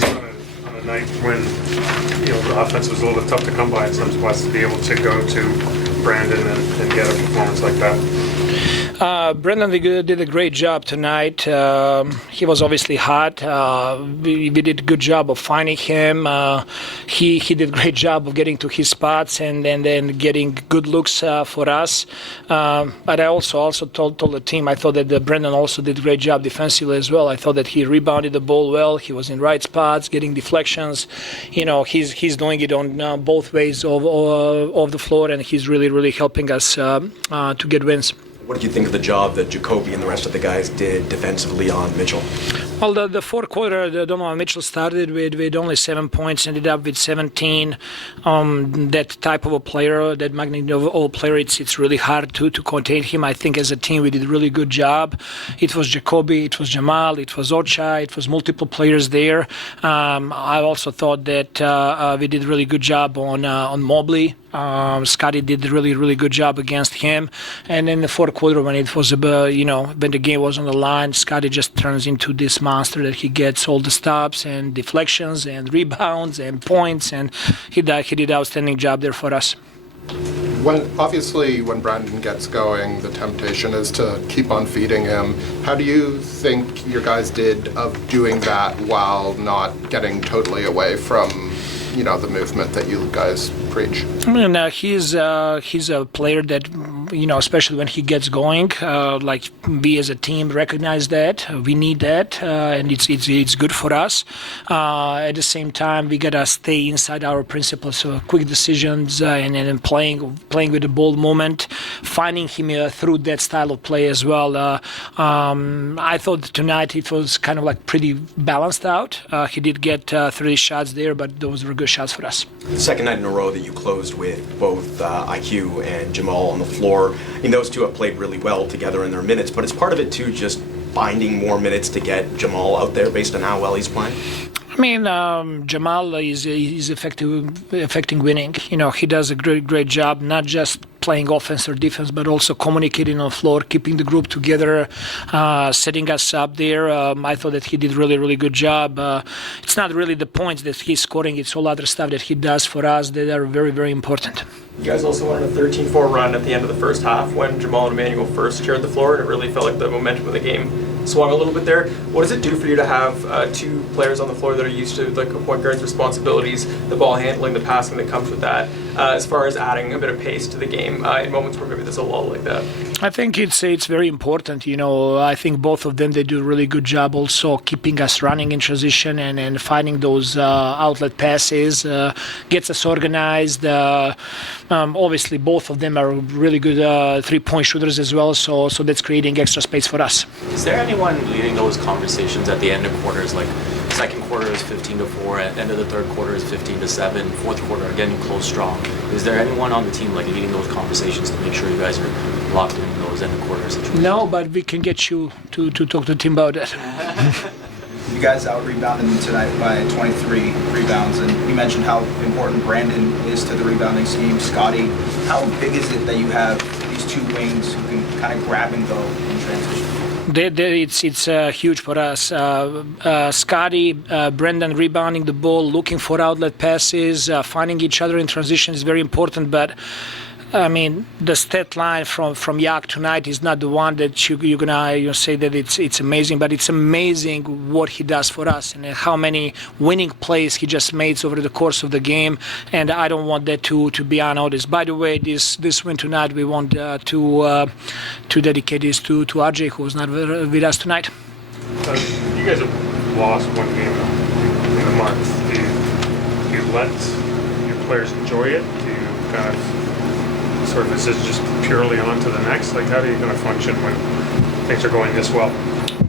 nice on a night when the offense was a little bit tough to come by in some spots to be able to go to Brandon and get a performance like that. Brendan did a great job tonight. He was obviously hot. We did a good job of finding him. He did a great job of getting to his spots and then getting good looks for us. But I also told the team, I thought that Brendan also did a great job defensively as well. I thought that he rebounded the ball well. He was in right spots, getting deflections. He's doing it on both ways of the floor, and he's really helping us to get wins. What do you think of the job that Jacoby and the rest of the guys did defensively on Mitchell? Well, the fourth quarter, Donovan Mitchell started with only 7 points, ended up with 17. That type of a player, that magnitude of a player, it's really hard to contain him. I think as a team we did a really good job. It was Jacoby, it was Jamal, it was Ocha, it was multiple players there. I also thought that we did a really good job on Mobley. Scotty did a really good job against him. And in the fourth quarter, when it was when the game was on the line, Scotty just turns into this monster that he gets all the stops and deflections and rebounds and points, and he did an outstanding job there for us. Obviously, when Brandon gets going, the temptation is to keep on feeding him. How do you think your guys did of doing that while not getting totally away from the movement that you guys preach? I mean, he's a player that, especially when he gets going, like we as a team recognize that we need that, and it's good for us. At the same time, we gotta stay inside our principles, so quick decisions and playing with the ball movement, finding him through that style of play as well. I thought tonight it was kind of like pretty balanced out. He did get 3 shots there, but those were good shots for us. The second night in a row that you closed with both IQ and Jamal on the floor. I mean, those two have played really well together in their minutes, but is part of it too just finding more minutes to get Jamal out there based on how well he's playing? I mean, Jamal is affecting winning. He does a great job, not just playing offense or defense, but also communicating on the floor, keeping the group together, setting us up there. I thought that he did really good job. It's not really the points that he's scoring, it's all other stuff that he does for us that are very important. You guys also went on a 13-4 run at the end of the first half when Jamal and Emmanuel first shared the floor, and it really felt like the momentum of the game swung a little bit there. What does it do for you to have 2 players on the floor that are used to like a point guard's responsibilities, the ball handling, the passing that comes with that, as far as adding a bit of pace to the game in moments where maybe there's a lull like that? I think it's very important. I think both of them, they do a really good job also keeping us running in transition and finding those outlet passes, gets us organized. Obviously, both of them are really good 3-point shooters as well, so that's creating extra space for us. Is there anyone leading those conversations at the end of quarters? Like second quarter is 15-4, at the end of the third quarter is 15-7, fourth quarter getting close strong. Is there anyone on the team like leading those conversations to make sure you guys are locked in those end of quarter situations? No, but we can get you to talk to the team about that. You guys out-rebounded them tonight by 23 rebounds, and you mentioned how important Brandon is to the rebounding scheme. Scotty, how big is it that you have these 2 wings who can kind of grab and go in transition? It's huge for us. Scotty, Brendan rebounding the ball, looking for outlet passes, finding each other in transition is very important, but I mean, the stat line from Yak tonight is not the one that you're gonna say that it's amazing, but it's amazing what he does for us and how many winning plays he just made over the course of the game. And I don't want that to be unnoticed. By the way, this win tonight, we want to dedicate this to RJ, who was not with us tonight. You guys have lost 1 game in a month. Do you let your players enjoy it? Do you kind of sort of, is this just purely on to the next? Like, how are you going to function when things are going this well?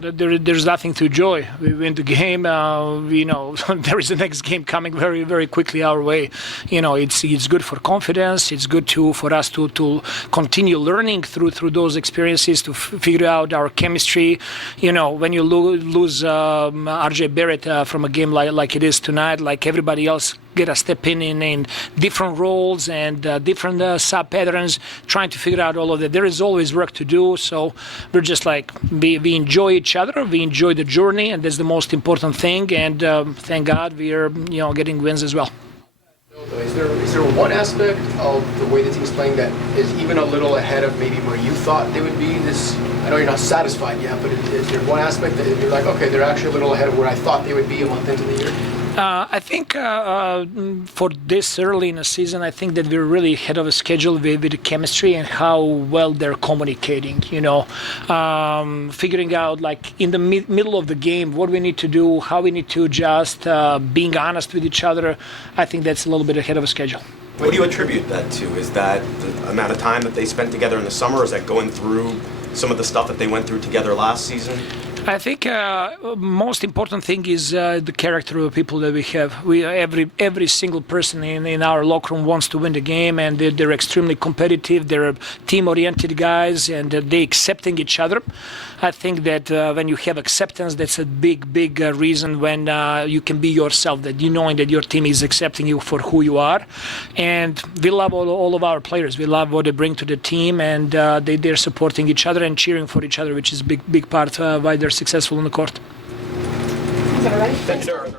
There's nothing to enjoy. We win the game. There is the next game coming very quickly our way. It's good for confidence. It's good for us to continue learning through those experiences, to figure out our chemistry. When you lose RJ Barrett from a game like it is tonight, like everybody else get a step in different roles and different sub patterns, trying to figure out all of that. There is always work to do, so we're just like we enjoy each other, we enjoy the journey, and that's the most important thing. And thank God we are getting wins as well. Is there one aspect of the way the team's playing that is even a little ahead of maybe where you thought they would be? I know you're not satisfied yet, but is there one aspect that you're like, okay, they're actually a little ahead of where I thought they would be a month into the year? I think for this early in the season, I think that we're really ahead of a schedule with the chemistry and how well they're communicating. Figuring out like in the middle of the game what we need to do, how we need to adjust, being honest with each other. I think that's a little bit ahead of a schedule. What do you attribute that to? Is that the amount of time that they spent together in the summer? Is that going through some of the stuff that they went through together last season? I think most important thing is the character of the people that we have. Every single person in our locker room wants to win the game, and they're extremely competitive. They're team-oriented guys, and they're accepting each other. I think that when you have acceptance, that's a big reason when you can be yourself, that you knowing that your team is accepting you for who you are. And we love all of our players. We love what they bring to the team, and they're supporting each other and cheering for each other, which is a big part why they're successful on the court. Thank you.